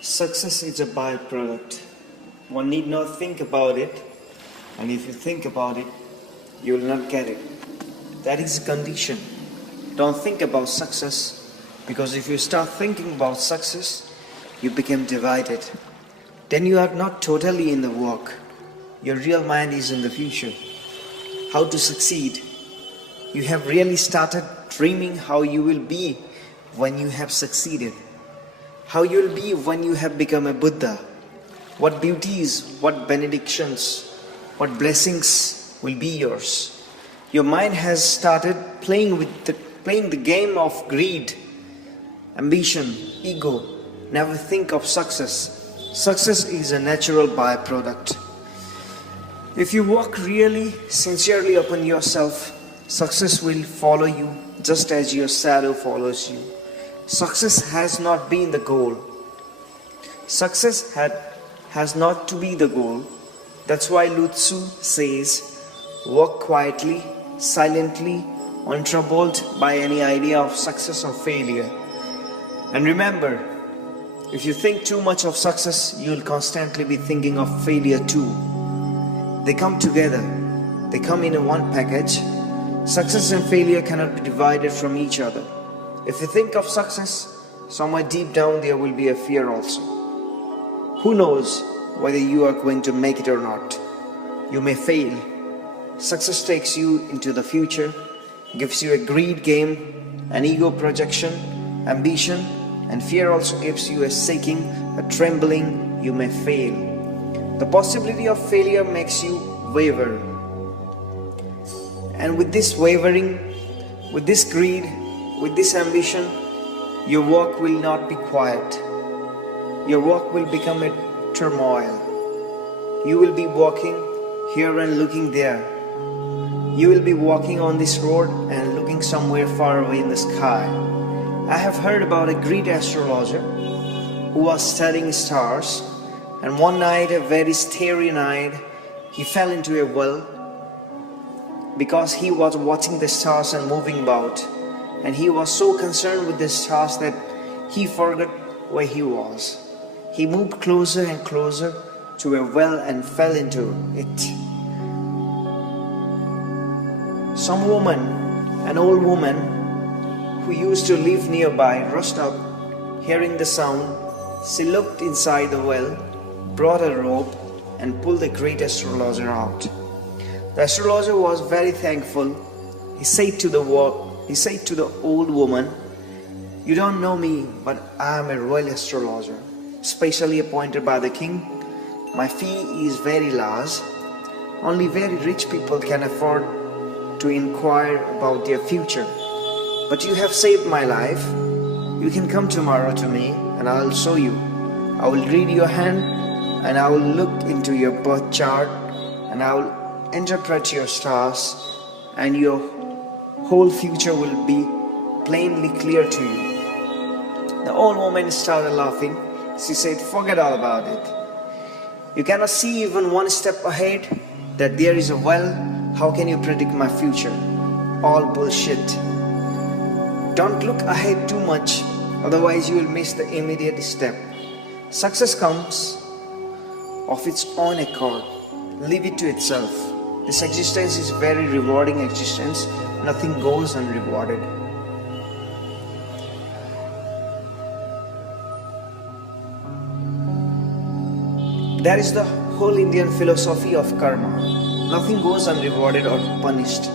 Success is a byproduct. One need not think about it, and if you think about it, you will not get it. That is a condition. Don't think about success, because if you start thinking about success, you become divided. Then you are not totally in the work. Your real mind is in the future. How to succeed? You have really started dreaming how you will be when you have succeeded. How you will be when you have become a Buddha. What beauties, what benedictions, what blessings will be yours. Your mind has started playing the game of greed, ambition, ego. Never think of success. Success is a natural byproduct. If you work really sincerely upon yourself, success will follow you just as your shadow follows you. Success has not been the goal. Success has not to be the goal. That's why Lu-tsu says, work quietly, silently, untroubled by any idea of success or failure. And remember, if you think too much of success, you will constantly be thinking of failure too. They come together. They come in one package. Success and failure cannot be divided from each other. If you think of success, somewhere deep down there will be a fear also. Who knows whether you are going to make it or not? You may fail. Success takes you into the future, gives you a greed game, an ego projection, ambition, and fear also gives you a shaking, a trembling. You may fail. The possibility of failure makes you waver. And with this wavering, with this greed, with this ambition, your work will not be quiet. Your work will become a turmoil. You will be walking here and looking there. You will be walking on this road and looking somewhere far away in the sky. I have heard about a great astrologer who was studying stars, and one night, a very starry night, he fell into a well because he was watching the stars and moving about. And he was so concerned with the stars that he forgot where he was. He moved closer and closer to a well and fell into it. Some woman, an old woman who used to live nearby, rushed up, hearing the sound. She looked inside the well, brought a rope, and pulled the great astrologer out. The astrologer was very thankful. He said to the old woman, "You don't know me, but I am a royal astrologer, specially appointed by the king. My fee is very large. Only very rich people can afford to inquire about their future. But you have saved my life. You can come tomorrow to me and I will show you. I will read your hand and I will look into your birth chart and I will interpret your stars, and your whole future will be plainly clear to you." The old woman started laughing. She said, "Forget all about it. You cannot see even one step ahead, that there is a well. How can you predict my future? All bullshit. Don't look ahead too much, otherwise you will miss the immediate step. Success comes of its own accord. Leave it to itself. This existence is very rewarding existence. Nothing goes unrewarded." That is the whole Indian philosophy of karma. Nothing goes unrewarded or punished.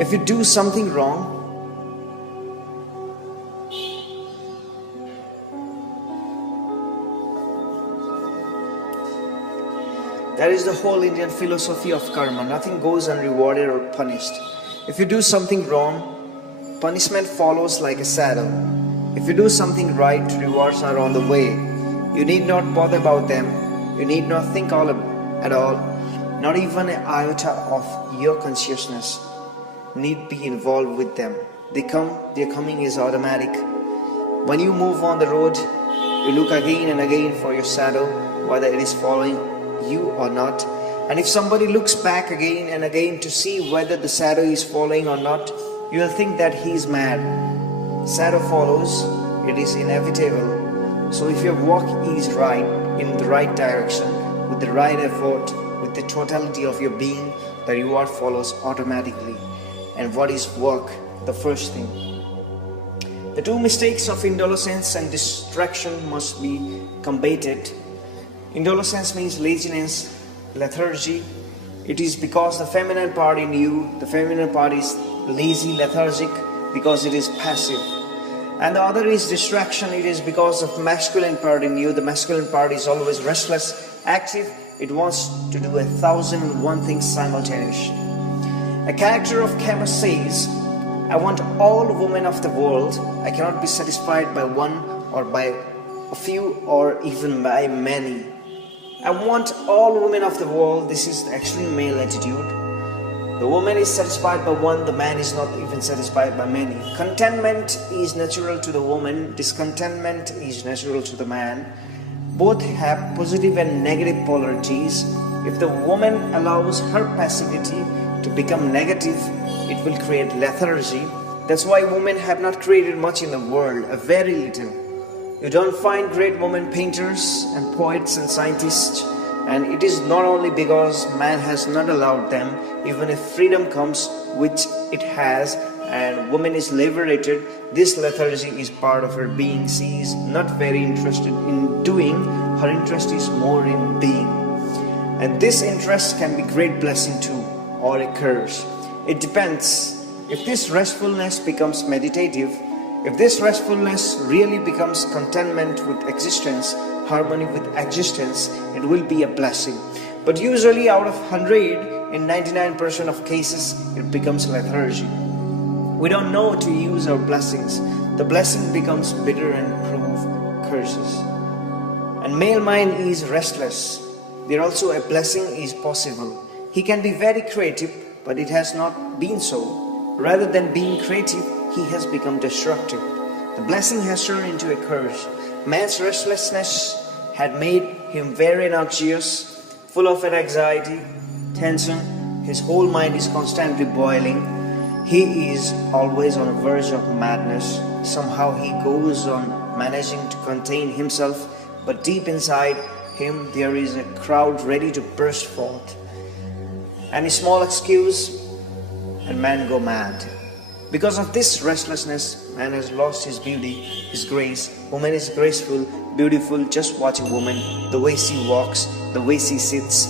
If you do something wrong, that is the whole Indian philosophy of karma. Nothing goes unrewarded or punished. If you do something wrong, punishment follows like a shadow. If you do something right, rewards are on the way. You need not bother about them. You need not think at all. Not even an iota of your consciousness need be involved with them. They come, their coming is automatic. When you move on the road, you look again and again for your shadow, whether it is following you or not. And if somebody looks back again and again to see whether the shadow is following or not, you will think that he is mad. Shadow follows, it is inevitable. So if your walk is right, in the right direction, with the right effort, with the totality of your being, the reward follows automatically. And what is work? The first thing. The two mistakes of indolence and distraction must be combated. Indolence means laziness, lethargy. It is because the feminine part in you, the feminine part is lazy, lethargic, because it is passive. And the other is distraction. It is because of masculine part in you. The masculine part is always restless, active. It wants to do 1,001 things simultaneously. A character of Camus says, I want all women of the world. I cannot be satisfied by one or by a few or even by many. I want all women of the world. This is the extreme male attitude. The woman is satisfied by one, the man is not even satisfied by many. Contentment is natural to the woman, discontentment is natural to the man. Both have positive and negative polarities. If the woman allows her passivity to become negative, it will create lethargy. That's why women have not created much in the world, a very little. You don't find great women painters and poets and scientists, and it is not only because man has not allowed them. Even if freedom comes, which it has, and woman is liberated, this lethargy is part of her being. She is not very interested in doing, her interest is more in being. And this interest can be great blessing too, or a curse. It depends. If this restfulness becomes meditative, if this restfulness really becomes contentment with existence, harmony with existence, it will be a blessing. But usually out of 100, in 99% of cases, it becomes lethargy. We don't know to use our blessings. The blessing becomes bitter and prove curses. And male mind is restless. There also a blessing is possible. He can be very creative, but it has not been so. Rather than being creative, he has become destructive. The blessing has turned into a curse. Man's restlessness had made him very anxious, full of anxiety, tension. His whole mind is constantly boiling. He is always on the verge of madness. Somehow he goes on managing to contain himself, but deep inside him there is a crowd ready to burst forth. Any small excuse and man go mad. Because of this restlessness, man has lost his beauty, his grace. Woman is graceful, beautiful. Just watch a woman, the way she walks, the way she sits.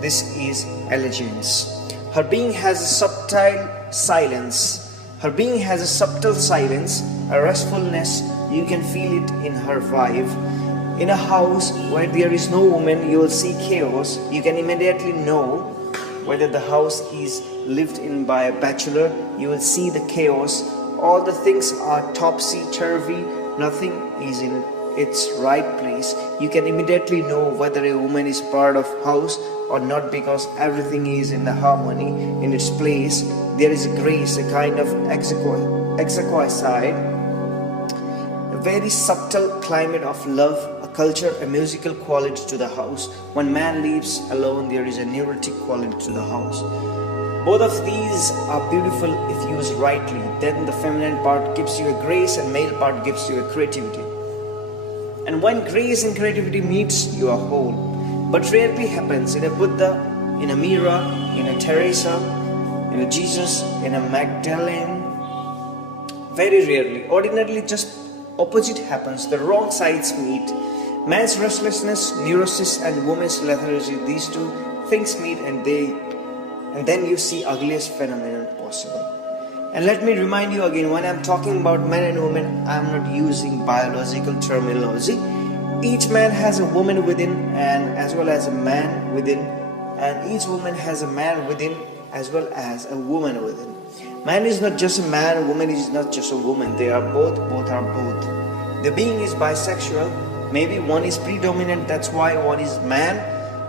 This is elegance. Her being has a subtle silence. Her being has a subtle silence, a restfulness. You can feel it in her vibe. In a house where there is no woman, you will see chaos. You can immediately know whether the house is lived in by a bachelor. You will see the chaos. All the things are topsy-turvy. Nothing is in its right place. You can immediately know whether a woman is part of house or not, because everything is in the harmony, in its place. There is a grace, a kind of exquisite, a very subtle climate of love, a culture, a musical quality to the house. When man lives alone, there is a neurotic quality to the house. Both of these are beautiful if used rightly. Then the feminine part gives you a grace and male part gives you a creativity. And when grace and creativity meets, you are whole. But rarely happens in a Buddha, in a Mira, in a Teresa, in a Jesus, in a Magdalene. Very rarely. Ordinarily just opposite happens. The wrong sides meet. Man's restlessness, neurosis and woman's lethargy, these two things meet, and then you see ugliest phenomenon possible. And let me remind you again, when I'm talking about men and women, I'm not using biological terminology. Each man has a woman within and as well as a man within, and each woman has a man within as well as a woman within. Man is not just a man, woman is not just a woman. They are both are both. The being is bisexual. Maybe one is predominant, that's why one is man.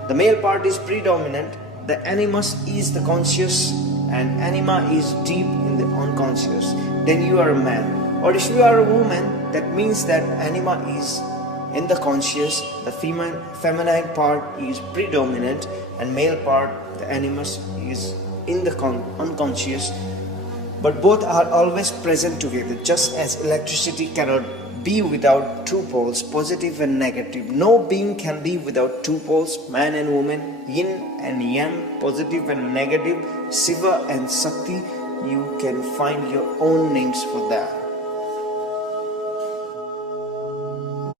The male part is predominant. The animus is the conscious and anima is deep in the unconscious. Then you are a man. Or if you are a woman, that means that anima is in the conscious, the feminine part is predominant, and male part, the animus, is in the unconscious. But both are always present together. Just as electricity cannot be without two poles, positive and negative. No being can be without two poles, man and woman, yin and yang, positive and negative, Shiva and Shakti. You can find your own names for that.